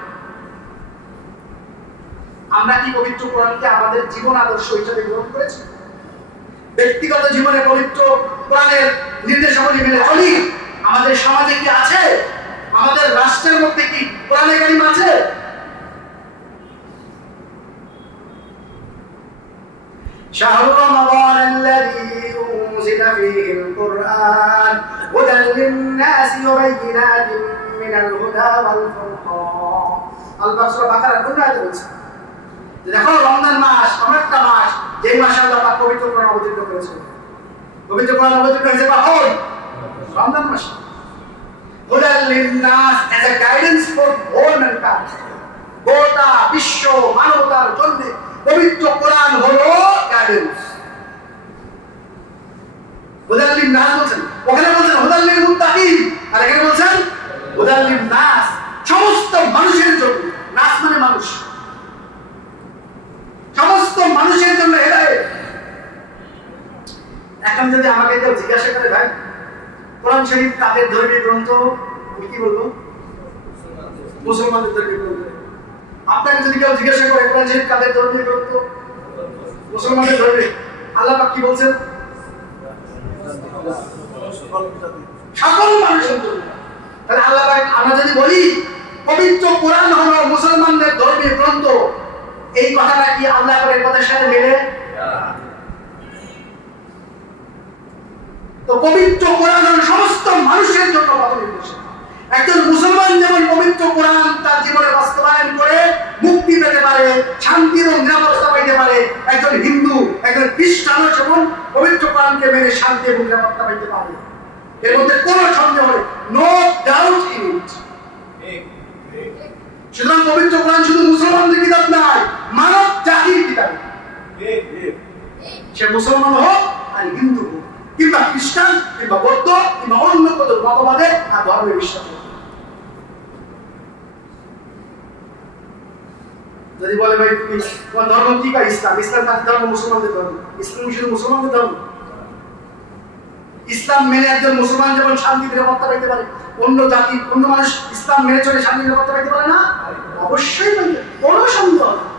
আমরা কি পবিত্র কোরআনকে আমাদের জীবন আদর্শ হিসেবে গ্রহণ করেছি? ব্যক্তিগত জীবনে পবিত্র কোরআনের নির্দেশাবলী মেনে চলি? আমাদের সমাজে কি আছে? আমাদের রাষ্ট্রের মধ্যে কি কোরআনে কারিম আছে? শাহরু রমাদানাল্লাযী উনজিলা ফীহিল কুরআন হুদাল লিন-নাসি ওয়া বাইয়িনাতিন মিনাল হুদা ওয়াল ফুরকান। আল্লাহ সূরা বাকারার কোন আয়াতে বলছে দেখো রমজান মাস এমন একটা মাস যে মাসে আল্লাহ পাক পবিত্র কোরআন অবতীর্ণ করেছেন। পবিত্র কোরআন অবতীর্ণ হয়েছে কখন? রমজান মাসে। হুদাল লিন-নাস as a guidance for all mankind, গোটা বিশ্ব মানবতার জন্য পবিত্র কোরআন হলো গাইডেন্স। হুদাল লিন-নাস বলছেন, ওখানে বলছেন হুদাল লিল-মুত্তাকিন, আর এখানে বলছেন হুদাল লিন-নাস, সমস্ত মানুষের জন্য। নাস মানে মানুষ, সমস্ত মানুষের জন্য হেদায়েত। এখন যদি আমাকে কেউ জিজ্ঞাসা করে ভাই কোরআন শরীফ কাদের ধর্মীয় গ্রন্থ, আমি কি বলবো? মুসলমানদের ধর্মীয় গ্রন্থ। আপনাকে যদি কেউ জিজ্ঞাসা করে কোরআন শরীফ কাদের ধর্মীয় গ্রন্থ, মুসলমানদের ধর্মীয়, আল্লাহ পাক কি বলছেন? সকল মানুষের জন্য। তাহলে আল্লাহ পাক আমরা যদি বলি পবিত্র কোরআন হলো মুসলমানদের ধর্মীয় গ্রন্থ, এই কথাটা কি আল্লাহ পাকের কথার সাথে মেলে? তো পবিত্র কোরআন হলো সমস্ত মানুষের জন্য পথনির্দেশক। একজন মুসলমান যেমন পবিত্র কোরআন তার জীবনে বাস্তবায়ন করে মুক্তি পেতে পারে, শান্তি এবং নিরাপত্তা পাইতে পারে, একজন হিন্দু একজন খ্রিস্টানও যেমন পবিত্র কোরআনকে মেনে শান্তি এবং নিরাপত্তা পাইতে পারে। এর মধ্যে কোনো সন্দেহ নেই, নো ডাউট ইন ইট। সুতরাং পবিত্র কোরআন শুধু মুসলমানদের কিতাব নয়, মানব জাতির কিতাব। সে মুসলমান হোক আর হিন্দু হোক, কিংবা খ্রিস্টান কিংবা বৌদ্ধ কিংবা অন্য কোনো মতবাদে আর ধর্মে বিশ্বাস করে। যদি বলে ভাই তুমি তোমার ধর্ম কি? বা ইসলাম। ইসলাম তার ধর্ম মুসলমানদের ধর্ম। ইসলাম শুধু মুসলমানদের ধর্ম। ইসলাম মেনে একজন মুসলমান যেমন শান্তি নিরাপত্তা পেতে পারে, অন্য জাতি অন্য মানুষ ইসলাম মেনে চলে শান্তি নিরাপত্তা পেতে পারে না? অবশ্যই পাবে, কোনো সন্দেহ নেই।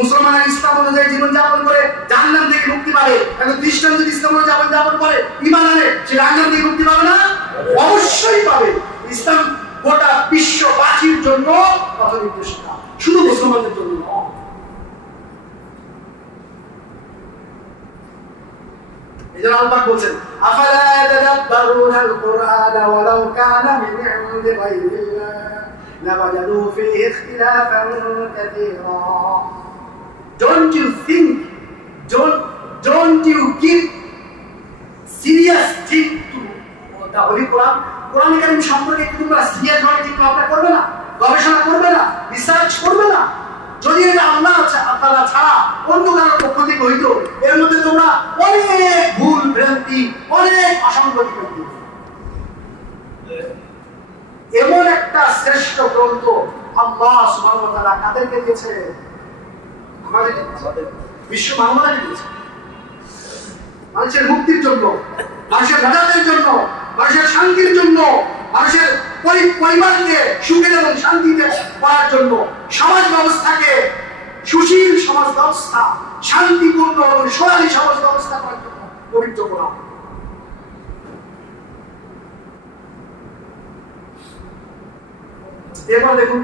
মুসলমানের ইসলাম অনুযায়ী জীবন যাপন করে জাহান্নাম থেকে মুক্তি পাবে। এখন খ্রিস্টান যদি ইসলাম অনুযায়ী জীবন যাপন করে ঈমান আনে, সে জাহান্নাম থেকে মুক্তি পাবে না? অবশ্যই পাবে। ইসলাম গোটা বিশ্ববাসীর জন্য পথনির্দেশিকা, শুধু মুসলমানদের জন্য নয়। এজন্য আল্লাহ বলছেন আফালা ইয়াতাদাব্বারুনাল কুরআনা ওয়ালাউ কানা মিন ইনদি গায়রিল্লাহ লাওয়াজাদু ফীহি ইখতিলাফান কাসীরা। Don't you think, don't you give serious thing to the Holy Quran? কোরআন কারীম সম্পর্কে কি তোমরা সিরিয়াস ভাবে চিন্তা করবে না, গবেষণা করবে না, রিসার্চ করবে না? যদি এটা আল্লাহ তাআলা ছাড়া অন্য কারোর পক্ষ থেকে হইতো, এর মধ্যে তোমরা অনেক ভুল ভ্রান্তি, অনেক অসঙ্গতি করতে। এমন একটা শ্রেষ্ঠ গ্রন্থ আল্লাহ সুবহানাহু ওয়া তাআলা কাদেরকে দিয়েছে? আমাদের বিশ্ব মানবতাকে দিয়েছে। মানুষের মুক্তির জন্য, মানুষের নাজাতের জন্য, মানুষের শান্তির জন্য, মানুষের পরিবারকে সুখে এবং শান্তিতে করার জন্য, সমাজ ব্যবস্থাকে সুশীল সমাজ ব্যবস্থা, শান্তিপূর্ণ এবং সোনালী সমাজ ব্যবস্থা করার জন্য পবিত্র কোরআন। এরপর দেখুন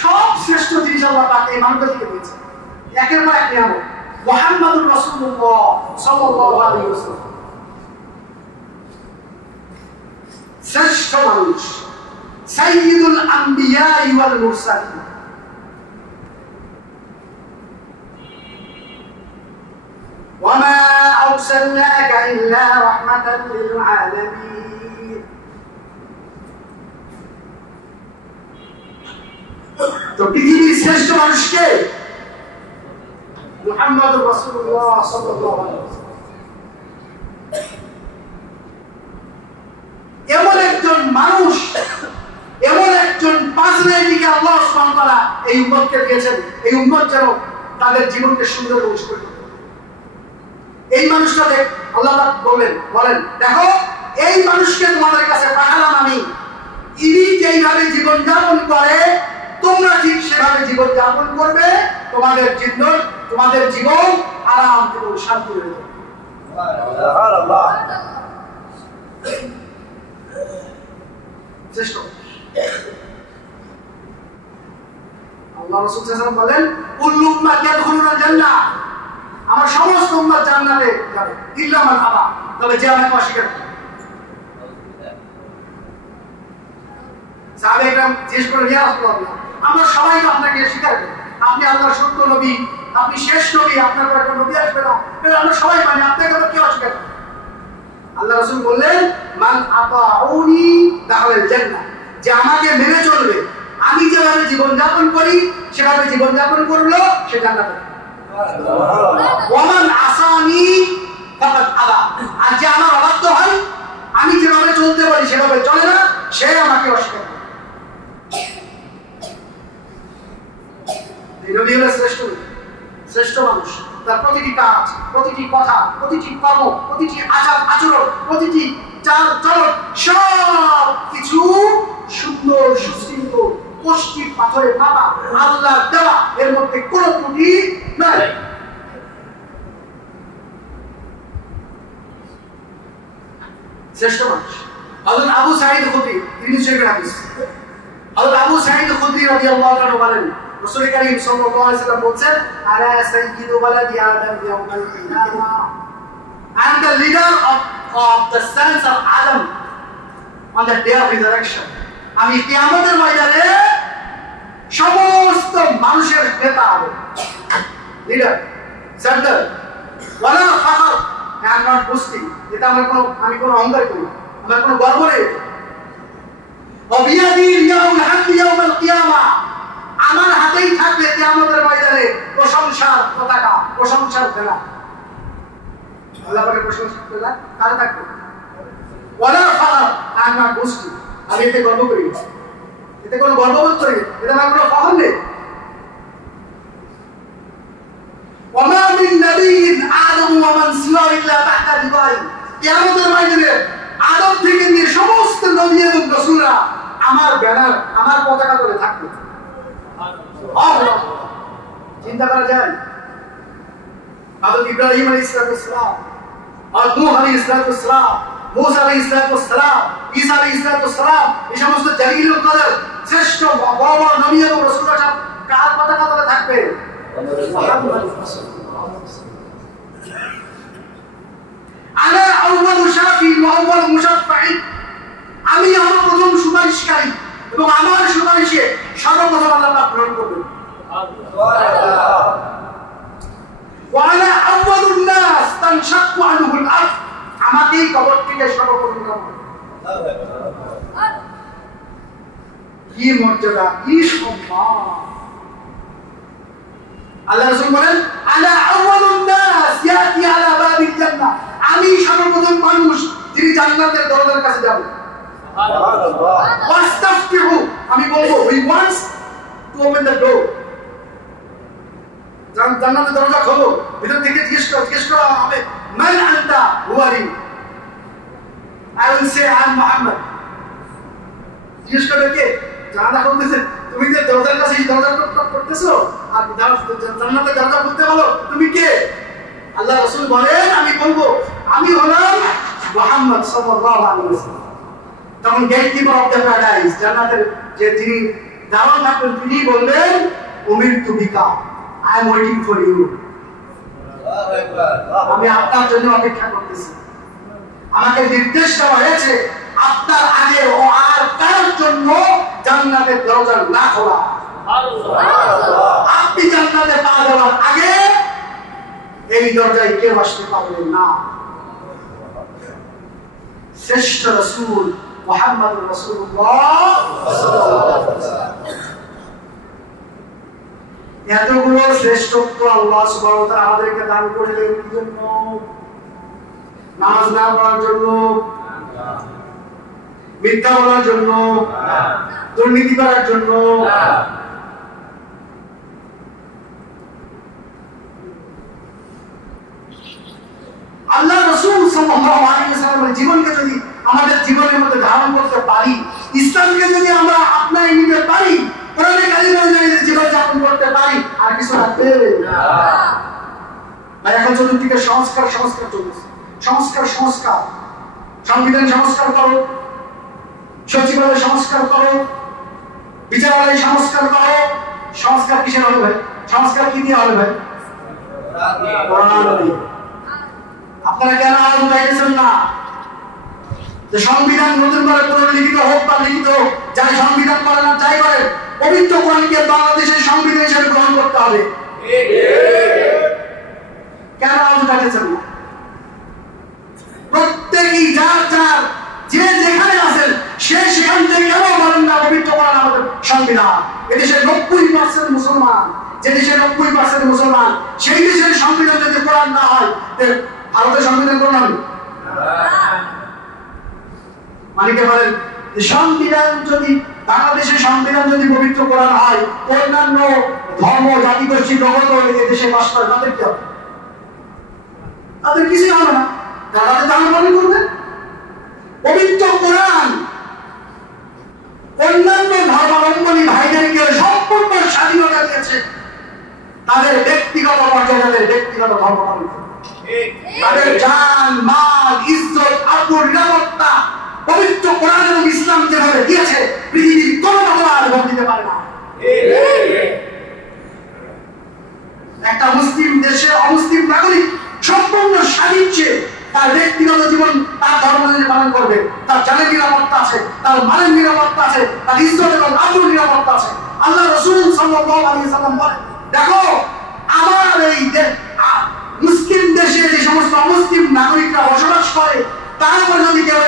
সব শ্রেষ্ঠ জিনিস আল্লাহ পাক এই মানুষদেরকে দিয়েছে, একের পর এক নিয়ামত। মুহাম্মাদুর রাসূলুল্লাহ সাল্লাল্লাহু আলাইহি ওয়াসাল্লাম শ্রেষ্ঠ মানুষ, সাইয়্যিদুল আম্বিয়া ওয়াল মুরসালিন। ওয়ামা আরসালনাকা ইল্লা রাহমাতাল লিল আলামিন। তো পৃথিবীর শ্রেষ্ঠ মানুষকে মুহাম্মাদুর রাসূলুল্লাহ সাল্লাল্লাহু আলাইহি ওয়াসাল্লাম। এমন একজন মানুষ, এমন একজন পার্সোনালিটিকে আল্লাহ সুবহানাহু ওয়া তাআলা এই উম্মতকে দিয়েছেন, এই উম্মত যেন তাদের জীবনকে সুন্দর করে করতে পারে। এই মানুষটা দেখ আল্লাহ পাক বলেন দেখো এই মানুষকে তোমাদের কাছে পাঠালাম আমি, ইনি যেইভাবে জীবন যাপন করে তোমরা ঠিক সেভাবে জীবন যাপন করবে, তোমাদের জীবন আরাম এবং শান্তি হয়ে যাবে। সুবহানাল্লাহ। শ্রেষ্ঠ আল্লাহ রাসূল সাল্লাল্লাহু আলাইহি ওয়াসাল্লাম বলেন কুল্লু উম্মাতি ইয়াদখুলুনাল জান্নাহ, আমার সমস্ত উম্মত জান্নাতে যাবে ইল্লা মান আবা, তবে যে আমাকে অস্বীকার করে। সাহাবায়ে কেরাম জিজ্ঞেস করলেন ইয়া রাসূলুল্লাহ আমরা সবাই তো আপনাকে স্বীকার করি, আপনি আল্লাহর সত্য নবী, আপনি শেষ নবী, আপনার পরে কোনো নবী আসবে না, আমরা সবাই মানি, আপনাকে তো কেউ অস্বীকার করে? আল্লাহ রাসূল বললেন মান আতাউনি দাখালাল জান্নাহ, যে আমাকে মেনে চলবে, আমি যেভাবে জীবন যাপন করি সেভাবে জীবন যাপন করলো সে জান্নাতে। ওয়া মান আসানি ফাকাদ আবা, আর যে আমার অবাধ্য হয়, আমি যেভাবে চলতে পারি সেভাবে চলে না, সে আমাকে অস্বীকার করে। এই নবী হলেন শ্রেষ্ঠ মানুষ। তার প্রতিটি কাজ, প্রতিটি কথা, প্রতিটি কর্ম, প্রতিটি আচার আচরণ, প্রতিটি চাল চলন সব কিছু সুন্দর সুশৃঙ্খল কষ্টি পাথরে মাপা, আল্লাহ দেওয়া, এর মধ্যে কোনো ত্রুটি নাই। শ্রেষ্ঠ মানুষ হযরত আবু সাঈদ খুদরি, তিনি শরীফের হাদিস। হযরত আবু সাঈদ খুদরি রাদিয়াল্লাহু আনহু বলেন রাসূল কারীম সাল্লাল্লাহু আলাইহি ওয়াসাল্লাম বলেন আলা সাইয়্যিদু ওয়ালাদি আদম ইয়াউমাল কিয়ামাহ, I am the leader of the sons of Adam on the day of resurrection. আমি কিয়ামতের ময়দানে সমস্ত মানুষের নেতা হব, লিডার, সেন্টার। ওয়ালা ফাখর, I am not boasting, এটা আমি কোনো অহংকার করি, আমার কোনো গর্ব নেই। ওয়াবিয়াদি ইয়াউল হামদ ইয়াউমাল কিয়ামাহ, আমার হাতেই থাকবে কিয়ামতের ময়দানে প্রশংসার পতাকা, প্রশংসার ভেলা। আল্লাহ পাকের প্রশংসার ভেলা কার থাকবে? ওয়ালা ফাখর, I am not boasting, আমি এতে গর্ব করি না, এতে কোনো গর্ববোধ করি না, এটা আমার কোনো ফখর নেই। ওয়ামা মিন নাবিয়্যিন আদম ওয়া মান সিওয়া ইল্লা তাহতা রিদাই, কিয়ামতের ময়দানে আদম থেকে নিয়ে সমস্ত নবী এবং রাসূলরা আমার ব্যানার, আমার পতাকা ধরে থাকবে। সুবহানাল্লাহ। চিন্তা করা যায় হযরত ইব্রাহিম আলাইহিস সালাম, হযরত নূহ আলাইহিস সালাম, মুসা আলাইহিস সালাম, ঈসা আলাইহিস সালাম, এই সমস্ত জালিলুল কদর শ্রেষ্ঠ বড় বড় নবী এবং রাসূলরা সব কার পতাকা ধরে থাকবে? আনা আউয়ালু শাফি ওয়া আউয়ালু মুশাফফাই, আমি আমার প্রথম সুপারিশকারী এবং আমার সুপারিশে সর্বপ্রথম আল্লাহ পাক গ্রহণ করবেন। সুবহানাল্লাহ। ওয়া আনা আউয়ালুন নাস তানশাক্কু আনহুল আরদ, আমাকেই কবর থেকে সর্বপ্রথম নামানো হবে। কি মর্যাদা, কি সম্মান! আল্লাহ রাসূল বলেন আনা আউয়ালুন নাস ইয়াতি আলা বাবিল জান্নাহ, আমি সর্বপ্রথম মানুষ যিনি জান্নাতের দরজার কাছে যাব। সুবহানাল্লাহ। ওয়াস্তাফতিহু, আমি বলবো we wants to open the door, জান্নাতের দরজা খোলো। ভিতর থেকে জিজ্ঞেস করা হবে মান আনতা হুয়ারি, I will say I am Muhammad. জিজ্ঞেস করবে কে? জানালা খুলতেছে, তুমি যে দরজার কাছে দরজা টক করতেছো আর জান্নাতের দরজা খুলতে বলো, তুমি কে? আল্লাহ রাসূল বলেন আমি বলবো আমি হলাম মুহাম্মদ সাল্লাল্লাহু আলাইহি ওয়াসাল্লাম। তখন গেটকিপার অফ দ্য প্যারাডাইস, জান্নাতের যে যিনি দারোয়ান থাকবেন, তিনি বলবেন উমিরতু বিকা, I am waiting for you, আমি আপনার জন্য অপেক্ষা করতেছি। আমাকে নির্দেশ দেওয়া হয়েছে আপনার আগে ও আর কারোর জন্য জান্নাতের দরজা না খোলা। আপনি জান্নাতে পা দেওয়ার আগে এই দরজায় কেউ আসতে পারবেন না। শ্রেষ্ঠ রাসূল মুহাম্মদুর রাসূলুল্লাহ সাল্লাল্লাহু আলাইহি ওয়াসাল্লাম, এতগুলো শ্রেষ্ঠত্ব আল্লাহ সুবহানাহু ওয়া তাআলা আমাদেরকে দান করলেন কি জন্য? নামাজ না পড়ার জন্য, মিথ্যা বলার জন্য, দুর্নীতি করার জন্য, আল্লাহ রাসূল সাল্লাল্লাহু আলাইহি ওয়াসাল্লামের জীবনকে যদি আমাদের জীবনের মধ্যে ধারণ করতে পারি, ইসলামকে যদি আমরা আপনায় নিতে পারি, কোরআনে কারিম অনুযায়ী জীবন যাপন করতে পারি, আর কিছু লাগবে না। আর এখন চতুর্দিকে সংস্কার চলছে, সংস্কার সংবিধান সংস্কার করো, সচিবালয় সংস্কার করো, বিচারালয় সংস্কার করো। সংস্কার কিসের হবে ভাই? সংস্কার কি দিয়ে হবে ভাই? আপনারা কেন আজ উঠাইতেছেন না যে সংবিধান নতুন করে পুনর্লিখিত হোক বা লিখিত হোক, যারা সংবিধান করে না যাই করে, পবিত্র কোরআনকে বাংলাদেশের সংবিধান হিসেবে গ্রহণ করতে হবে। কেন আজ উঠাইতেছেন না? প্রত্যেকেই যার যে যেখানে আছেন সে সেখান থেকে কেন বলেন না পবিত্র কোরআন আমাদের সংবিধান? এদেশে 90% মুসলমান, যে দেশে 90% মুসলমান, সেই দেশের সংবিধান যদি কোরআন না হয়, ভারতের সংবিধান কোরআন হবে? মানিকে বলেন যে সংবিধান যদি, বাংলাদেশের সংবিধান যদি পবিত্র কোরআন হয়, অন্যান্য ধর্ম জাতিগোষ্ঠী জগৎ এদেশে বাস করে, তাদের কি হবে? তাদের কিছুই হবে না, তাদের দাম পালন করবে। পবিত্র কোরআন অন্যান্য ধর্মাবলম্বী ভাইদেরকে সম্পূর্ণ স্বাধীনতা দিয়েছে তাদের ব্যক্তিগত পর্যায়ে, তাদের ব্যক্তিগত ধর্ম পালন করবে। তাদের জান, মাল, ইজ্জত, আবরুর নিরাপত্তা পবিত্র কোরআন এবং ইসলাম যেভাবে দিয়েছে, পৃথিবীর কোন ধর্ম ভোগ দিতে পারে না। একটা মুসলিম দেশে অমুসলিম নাগরিক সম্পূর্ণ স্বাধীনচে তার ব্যক্তিগত জীবন তার ধর্ম পালন করবে, তার জানের নিরাপত্তা আছে, তার মালের নিরাপত্তা আছে, তার ইজ্জত এবং আবরুর নিরাপত্তা আছে। আল্লাহ রাসূল সাল্লাল্লাহু আলাইহি ওয়াসাল্লাম বলেন, দেখো আমার এই মুসলিম দেশে যে সমস্ত অমুসলিম নাগরিকরা বসবাস করে, তার উপর যদি কেউ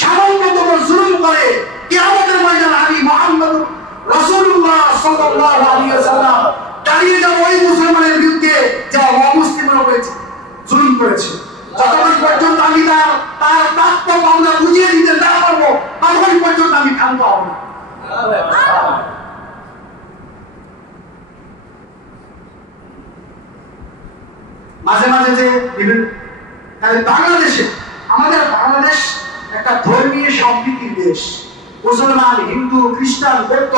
সামান্যতম জুলুম করে, কিয়ামতের ময়দানে আমি মুহাম্মদ রাসূলুল্লাহ সাল্লাল্লাহু আলাইহি ওয়াসাল্লাম দাঁড়িয়ে যাব ওই মুসলমানের বিরুদ্ধে যা অমুসলিমের উপরে জুলুম করেছে। যতক্ষণ পর্যন্ত আমি তার প্রাপ্য পাওনা বুঝিয়ে দিতে না পারবো, ততক্ষণ পর্যন্ত আমি ক্ষান্ত হব না। মাঝে মাঝে যে বিভিন্ন বাংলাদেশে, আমাদের বাংলাদেশ একটা ধর্মীয় সম্প্রীতির দেশ। মুসলমান, হিন্দু, খ্রিস্টান, বৌদ্ধ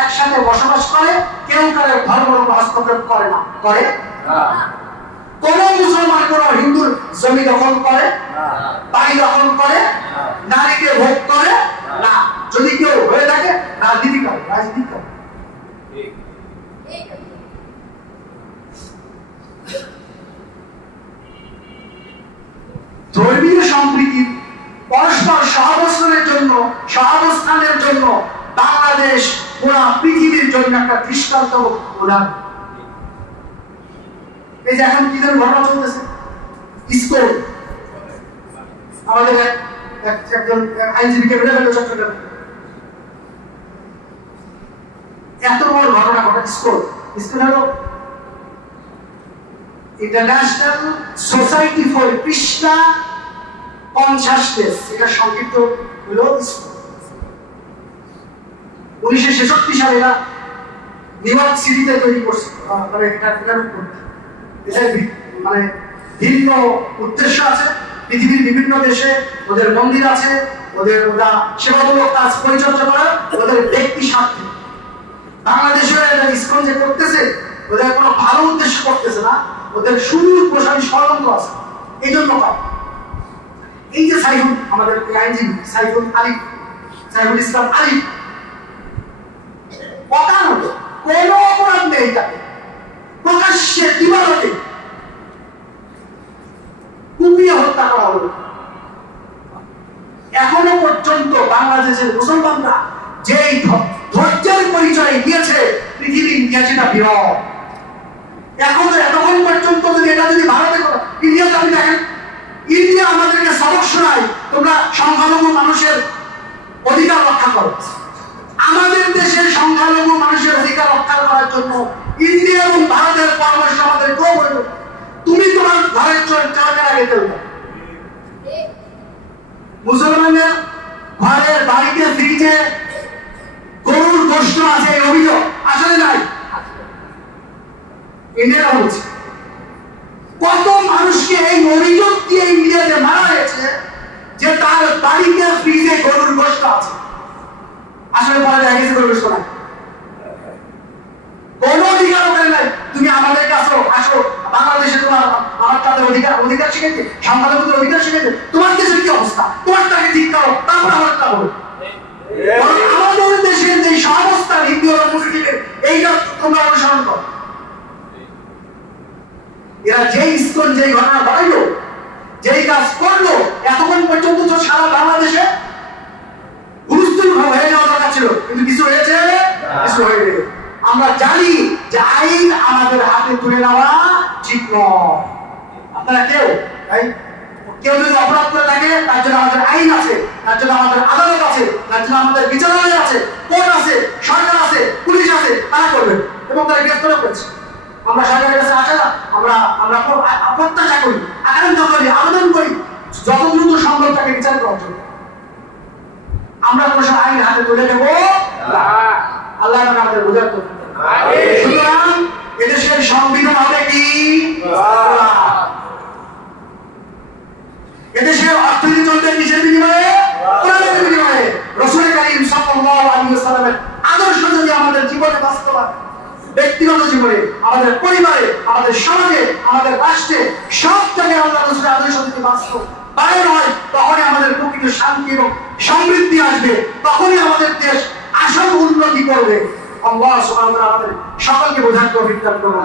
একসাথে বসবাস করে, কেউ কারো ধর্মের উপর হস্তক্ষেপ করে না। করে কোন মুসলমান কোন হিন্দুর জমি দখল করে, বাড়ি দখল করে, নারীকে ভোগ করে না। যদি কেউ হয়ে থাকে রাজনীতি করে। ধর্মীয় সম্প্রীতি, পরস্পর সহাবস্থানের জন্য বাংলাদেশ পুরা পৃথিবীর জন্য একটা দৃষ্টান্ত উদাহরণ। এই যে এখন কি ধরনের ঘটনা চলতেছে, স্কুল আমাদের একজন আইনজীবীকে বেড়ে গেল চট্টগ্রামে, এত বড় ঘটনা ঘটে। স্কুল হলো international society for Krishna consciousness, এটা সংক্ষিপ্ত হলো স্কুল। 1966 সালে এরা নিউ ইয়র্ক সিটিতে তৈরি করছে, মানে ভিন্ন উদ্দেশ্য আছে। পৃথিবীর বিভিন্ন দেশে ওদের মন্দির আছে, ওরা সেবামূলক কাজ পরিচর্যা করে ওদের ব্যক্তি স্বার্থে। বাংলাদেশে ইসকন যে করতেছে ওদের কোনো ভালো উদ্দেশ্য করতেছে না, ওদের সুদূর প্রসারী ষড়যন্ত্র আছে। এই জন্য এই যে সাইফুল, আমাদের আইনজীবী সাইফুল ইসলাম আলিফ, অকারণে কোনো অপরাধ নেই, তাকে প্রকাশ্যে দিবালোকে কুপিয়ে হত্যা করা হলো। এখনো পর্যন্ত বাংলাদেশের মুসলমানরা যেই ধৈর্যের পরিচয় দিয়েছে পৃথিবীর ইতিহাসটা বিরল। এতক্ষণ পর্যন্ত যদি এটা যদি ভারতে ইন্ডিয়াতে আপনি দেখেন, ইন্ডিয়া আমাদেরকে সবক শোনায় তোমরা সংখ্যালঘু মানুষের অধিকার রক্ষা করো। আমাদের দেশের সংখ্যালঘু মানুষের অধিকার রক্ষা করার জন্য ইন্ডিয়া এবং ভারতের পরামর্শ আমাদের কেউ বলবে তুমি তোমার ঘরের চালাকের আগে চলবে। মুসলমানের ঘরের বাড়িতে ফ্রিজে গরুর গোশত আছে, এই অভিযোগ আসলে নাই। ইন্ডিয়া বলছে কত মানুষকে এই অভিযোগ দিয়ে ইন্ডিয়াতে মারা হয়েছে যে তার বাড়িতে ফ্রিজে গরুর গোশত আছে। আসলে বলা যায় গেছে গরুর গোশত নাই, কোন অধিকার ওখানে নাই। তুমি আমাদের কাছে আসো, বাংলাদেশে তোমার আমার তাদের অধিকার শিখেছে, সংখ্যালঘুদের অধিকার শিখেছে। তোমার দেশের কি অবস্থা, তোমারটাকে ঠিক করো, তারপর আমারটা বলো। আমাদের দেশের যে সহাবস্থান হিন্দু এবং মুসলিমের, এইটা তোমরা অনুসরণ করো। এরা যেই ইসকন যেই ঘটনা বাড়াইলো, যেই কাজ করলো, এতক্ষণ পর্যন্ত তো সারা বাংলাদেশে হুলস্থুল হয়ে যাওয়া দরকার ছিল, কিন্তু কিছু হয়েছে, কিছু হয়ে গেল। আমরা জানি যে আইন আমাদের হাতে তুলে নেওয়া ঠিক নয়। আপনারা কেউ যদি অপরাধ করে থাকে, তার জন্য আমাদের আইন আছে, তার জন্য আমাদের আদালত আছে, তার জন্য আমাদের বিচারালয় আছে, কোর্ট আছে, সরকার আছে, পুলিশ আছে, তারা করবে এবং তারা গ্রেফতারও করেছে। আমরা সরকারের কাছে আসা আমরা প্রত্যাশা করি, আকাঙ্ক্ষা করি, আবেদন করি যত দ্রুত সম্ভব তাকে বিচার করার জন্য। আমরা কোনো আইন হাতে তুলে দেবো আল্লাহ আমাদের বোঝার তো। সুতরাং এদেশের সংবিধান হবে কি? এদেশের অর্থনীতি চলবে কিসের বিনিময়ে? কোরআনের বিনিময়ে। রাসূল কারীম সাল্লাল্লাহু আলাইহি ওয়াসাল্লামের আদর্শ যদি আমাদের জীবনে বাস্তবায়ন, ব্যক্তিগত জীবনে, আমাদের পরিবারে, আমাদের সমাজে, আমাদের রাষ্ট্রে, সব জায়গায় আল্লাহ রাসূলের আদর্শ যদি বাস্তবায়ন হয়, তখনই আমাদের প্রকৃত শান্তি এবং সমৃদ্ধি আসবে, তখনই আমাদের দেশ আসল উন্নতি করবে। আল্লাহ সুবহানাহু ওয়া তাআলা আমাদের সকলকে বোঝার তৌফিক দান করুন।